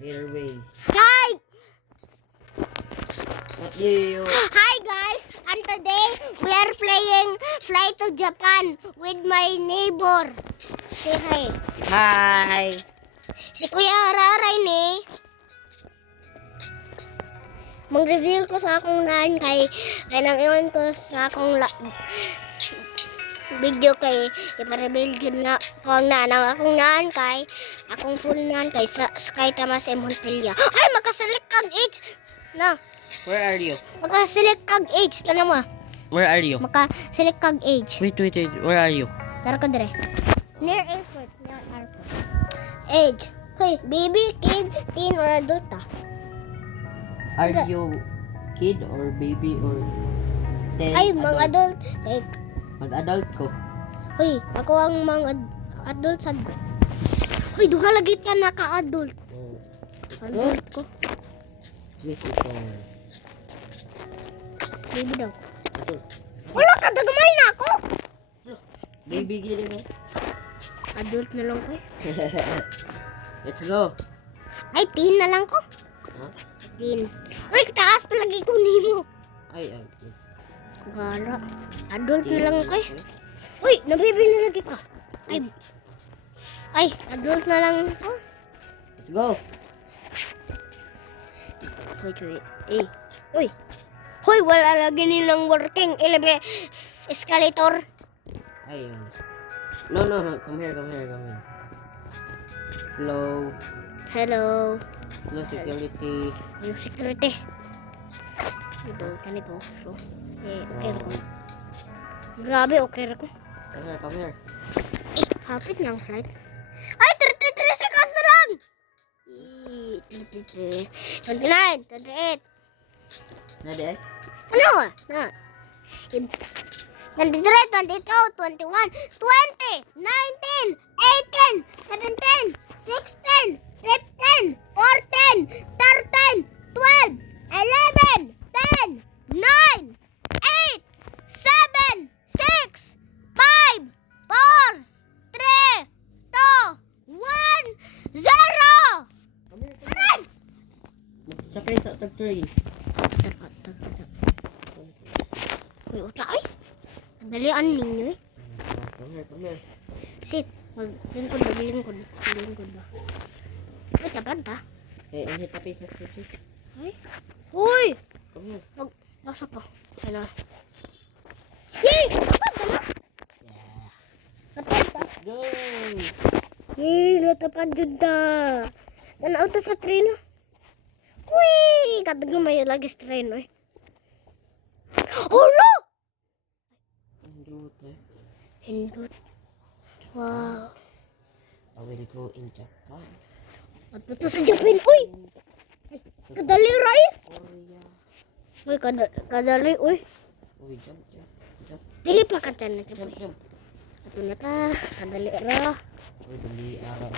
Airway. Hi! What do you? Hi guys! And today we are playing Fly to Japan with my neighbor. Say hi. Hi. Si Kuya Raray ni. Mag-reveal ko sa akong naan kay nang iwan ko sa akong video kay ipa-reveal yun na ko ang naan akong naan kay akong full naan kay sa Sky Tamas Montilla. Ay makaselect kag age na. Where are you? Maka-select kag age kana mo. Where are you? Maka-select kag age. Wait. Where are you? Tara ka dire. Near airport. Age. Hey, baby, kid, teen, or adult ah? Are you kid or baby or teen? Ay, mga adult. Like, Mag-adult ko. hoy, ako ang mga adult sad ko. Hoy, duha lagi ka naka-adult. Adult ko. Wait, ito. Baby daw. Adult. Wala ka, dagamay na ako. Baby gini mo. Adult na lang ko eh. Let's go. Ay, teen na lang ko. Huh? Teen. Uy, taas pa lagi ko nimo. Ay, okay. Gara. Adult na lang ko eh. Uy, nabibili na lagi ka. Ay, adult na lang ko. Let's go. Hoy, cuy. Uy. Hoy, wala lagi nilang working. Escalator. Ayun. No. Come here. Hello. Hello. Hello, security. Yung security. Ito, kaniko. So, okay ko. Grabe, okay ko. Come here. Hapit ng flight. Ay, 33 seconds na lang! 29, 28. Nade ay? Ano? 23, 22, 21, 20, 19, 18, 17, 16, 15, 14, 13, 12, 11, 10, 9, 8, 7, 6, 5, 4, 3, 2, 1, 0! Come here. Magsakay sa train. Uy, uta ay! Dalian ninyo eh. Come here. Sit, maglingkod ba? Uy, tabad ta. Eh, ang hitapi sa station. Ay! Uy! Come here. Nasa pa. Ano? Yay! Tapad ka na? Yeah. Tapad ka? Go! Yay! Natapad yun ta. Nanaw ta sa train ah. Uy! Kapag may lagi sa train eh. Oh no! Hindut eh. Hindut. Wow. I will go in Japan. At ito sa Japan. Uy! Kadali ray! Korea. Uy, kadali. Uy. Uy, jump. Dili pa ka dyan na Japan. Jump. Ito na ta. Kadali ra. Uy, dali araw.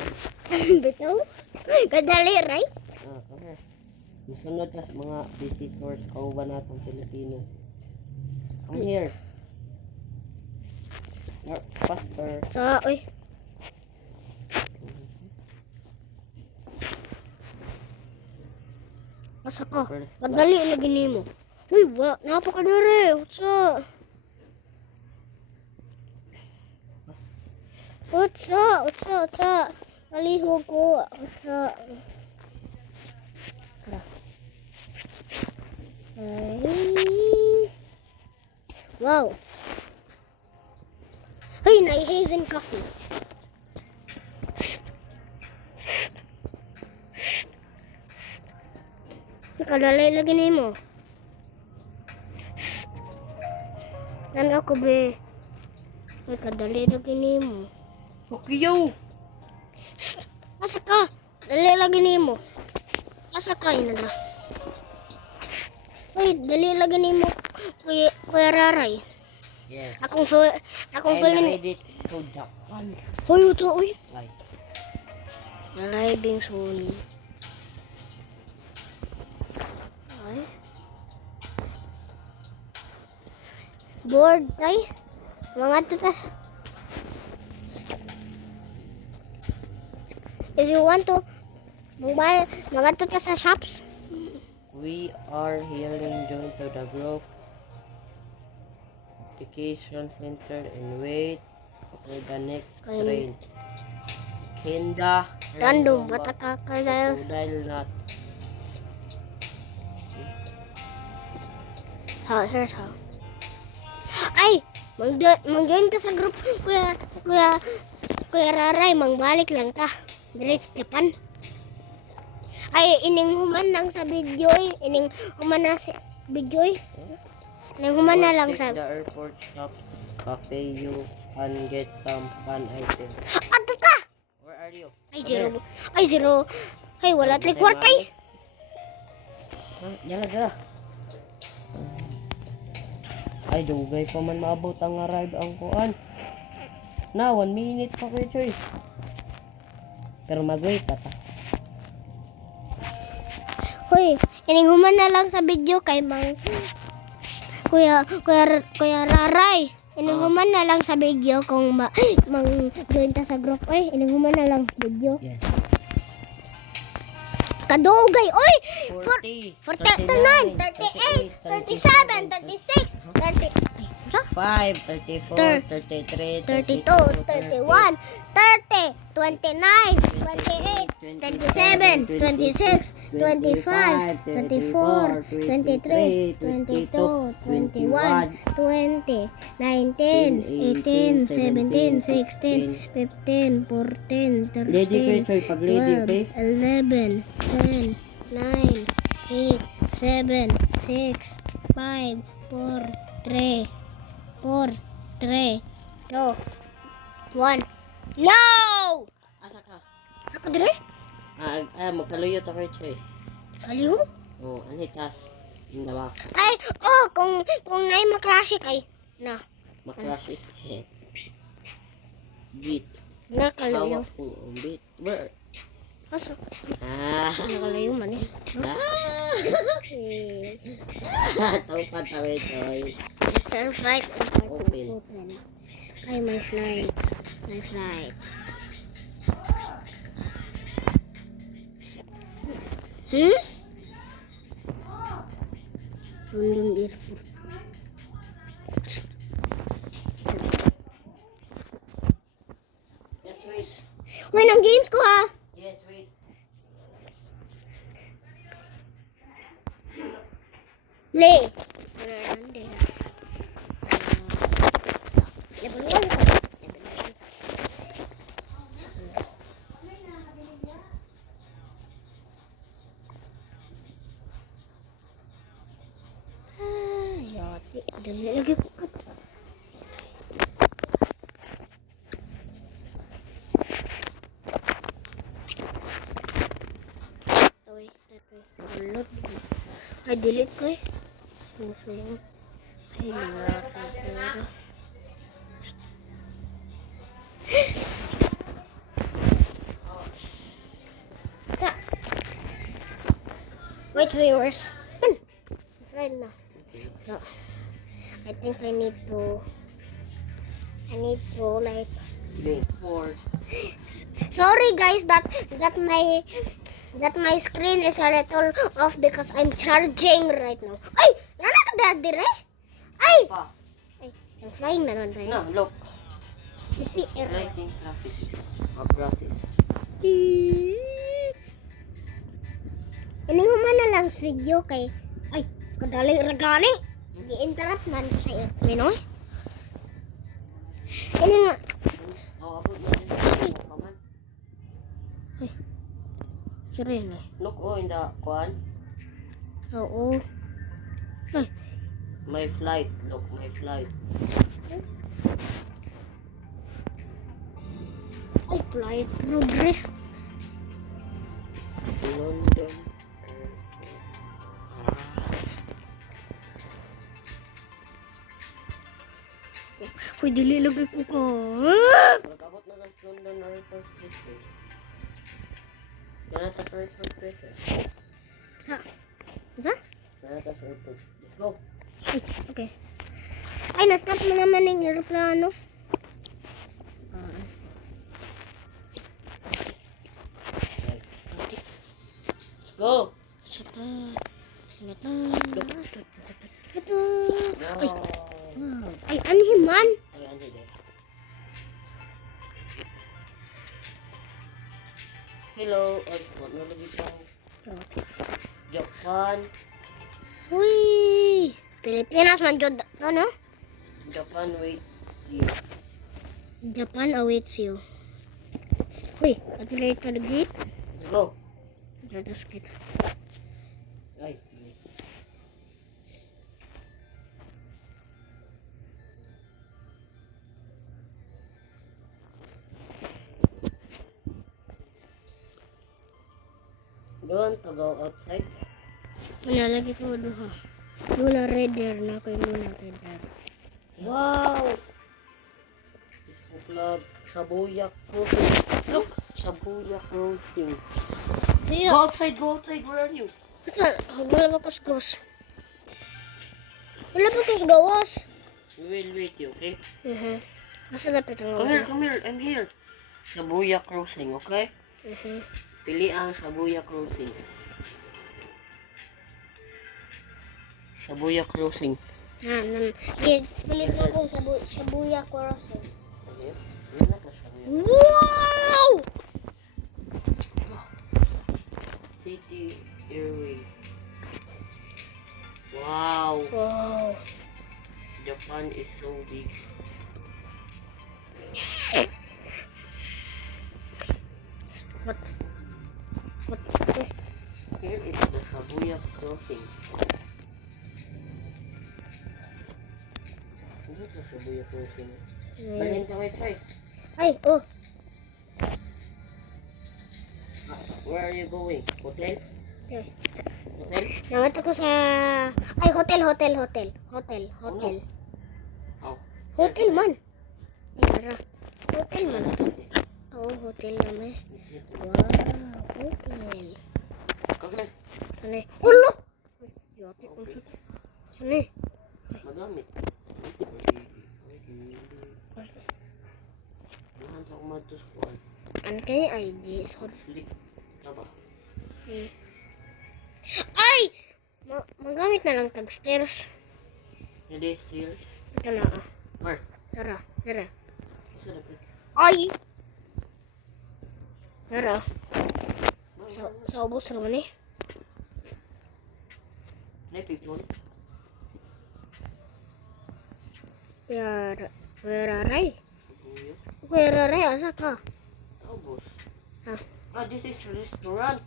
Bitaw. Kadali ray. Come here. Musunod ka sa mga visitors kauban natong Pilipino. Come here. Faster. Sa, uy. Asa ka? First Kadali lagi nimo. Uy, napakadali. Utsa. Kalihog ko. Utsa. Tara. Ay. Wow. Hey, Haven Coffee. Kadali lagi nimo. Nami ako be. Ay, kadali lagi nimo. Okay, yo! Asa ka? Dali lagi nimo. Asa ka inada? Uy, dali lagi nimo. Kuya Raray. Yes. Akong I'm feeling. ready to Japan. Hoy, uto, uy. Like, Arriving soon. Ay. Board, tay. Mga tutas. If you want to Mga to ta sa shops. We are hearing join to the group application center and wait for the next train. Kinda Random, mataka ka na. dial not. Here's how. Ay! Mag-join ta sa group. Kuya Raray, mangbalik lang ta. Dire sa Japan. Ay, ining human lang sa video eh. Ining human na sa video eh. Ining human na lang sa... Check the airport shops, cafe, you can get some fun items. Ato ka! Where are you? Ay, zero. Ay, zero. Ay, wala tayo kwartay. Dala. Ay, dugay pa man maabot ang arrive ang kuan. Na, 1 minute pa kayo, Choy. Pero mag-wait pa ta. Hoy, ining human na lang sa video kay Kuya Raray. Ining human na lang sa video kung join ta sa group. Ay, ining human na lang video. Yes. Kadugay, oy! 40, 49, 38, 37, 36, 30. 5, 34, 33, 32, 31, 30, 29, 28, 27, 26, 25, 24, 23, 22, 21, 20, 19, 18, 17, 16, 15, 14, Lady kayo, 13, Choy. Pag lady, 12, okay? 11, 10, 9, 8, 7, 6, 5, 4, 3, 4, 3, 2, 1. No! Asa ka? Ako dire? Magkaluyo ta kayo, Choy. Kaliho? Oh, anitas. Indawak. Ay, kung na'y makrasik ay, na, Maklase. Beat. nakalayo. Hawak po ang beat. Where? Asa? Ah. Nakalayo man eh. Tahu pa tayo, Choy. Turn flight. Open. Ay, my flight. My flight. London Airport. Yes, wait. Uy, nang games ko ha. Yes, wait. Play. Dali lagi ko ka. Ay, delete ko eh. Susunod. Ay, nangyari. Wait, viewers. Friend na. So, I think I need to like. Wait, 4. Sorry guys that my screen is a little off because I'm charging right now. Ay, nana ka dire? Ay, Pa. ay, I'm flying na nun tayo. No, look. Iti air. Lighting traffic. Process. Ini human na lang sa video kay ay kadali ragani. Gi-interrupt man ko sa airplane oy. Ini nga. Oh, abot na rin. Paman. Sure na. Look, oh, in the kuan. Oo. Ay, My flight. Look, my flight. ay flight progress. London. Hoy, dili lagi ko ka. Pagkabot na sa London Airport Station. Ganata sa airport station. Sa? Ganata sa airport. Let's go. Ay, okay. Ay, na-stop mo naman yung aeroplano. Go! Satat. Satat. Ay, Wow. ay, anhin man. Ay, ano din? Hello, nalagay pa. Japan. Uy, Pilipinas man jud to, no? Japan, wait. Japan awaits you. Uy, ato na ito the gate. Let's go. Dadas kita. Ay, doon to go outside. Manalagi ko duha. Luna Raider na kay Luna Raider. Wow! Disco Club, Shabuya Crossing. Look! Shabuya Crossing. Hey, Go outside, go outside. Where are you? saan? Wala ba kus gawas? Wala ba kus gawas? We will wait you, okay? Asa dapat ang Come here, gawas? come here. I'm here. Shabuya Crossing, okay? Pili ang Shabuya Crossing. Shabuya Crossing. Pilit na ko sa Shibuya Crossing. Okay? Wala na to Shabuya. Wow! City Airway. Wow! Wow. Japan is so big. What? What? Here is the Shabuya Crossing. Ano ito Shabuya Crossing? Balhin ka kay Troy. Ay, oh. Where are you going? Hotel? Okay. Hotel? Nangat ako sa... Ay, hotel. Oh. Hotel man. Ay, tara. Hotel man. Oo, hotel naman. Wow, hotel. Okay. Sana eh. Ulo! Yate, ang sut. Sana eh. Magamit. Lahan sa kumatos ko. Ano kayo ID? Sleep. Taba. Ay! Magamit na lang tag stairs. Hindi stairs. Ito na ah. Where? Tara. Isa na pa. Ay! Tara. Sa ubos naman eh. Napipon. Weraray. Shabuya. Weraray, asa ka? Ubos. Ha? Ah, this is restaurant.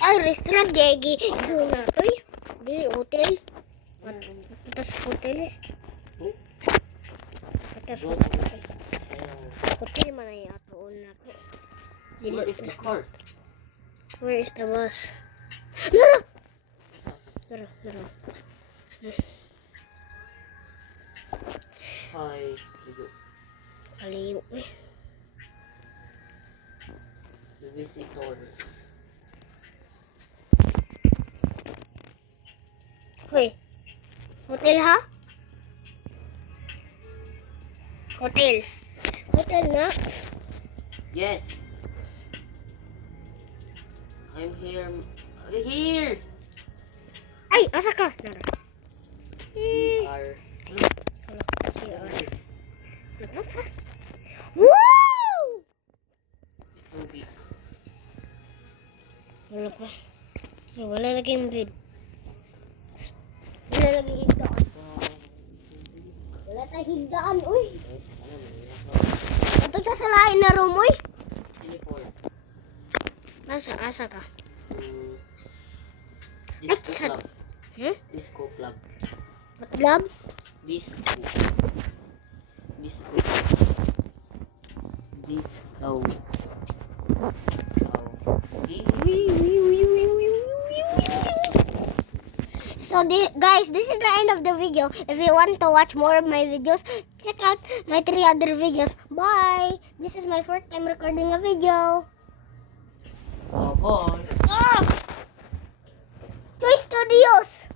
Ay, restaurant, Jegi. Doon na to eh. Di, hotel. Patas hotel eh. Patas hotel. Hotel man ay atoon na to. Where is the car? Where is the bus? Laro. Hi. Ligo. Aliyo eh. The visitor. Hoy. Hotel ha? Hotel. Hotel na? Yes. I'm here. Here. Ay, asa ka? Nara. CR. CR. Nagkaksa? Woo! Tubig. Wala pa. Ay, wala lagi yung bed. Wala lagi higdaan. Wala tayong higdaan, uy. Ito ka sa lain na room, uy. Teleport. Asa ka? Disco Ay, club. Hmm? Disco club. What lab? Disco. Disco. Disco. So guys, this is the end of the video. If you want to watch more of my videos, check out my 3 other videos. Bye! This is my first time recording a video. Bye-bye. Toy Studios!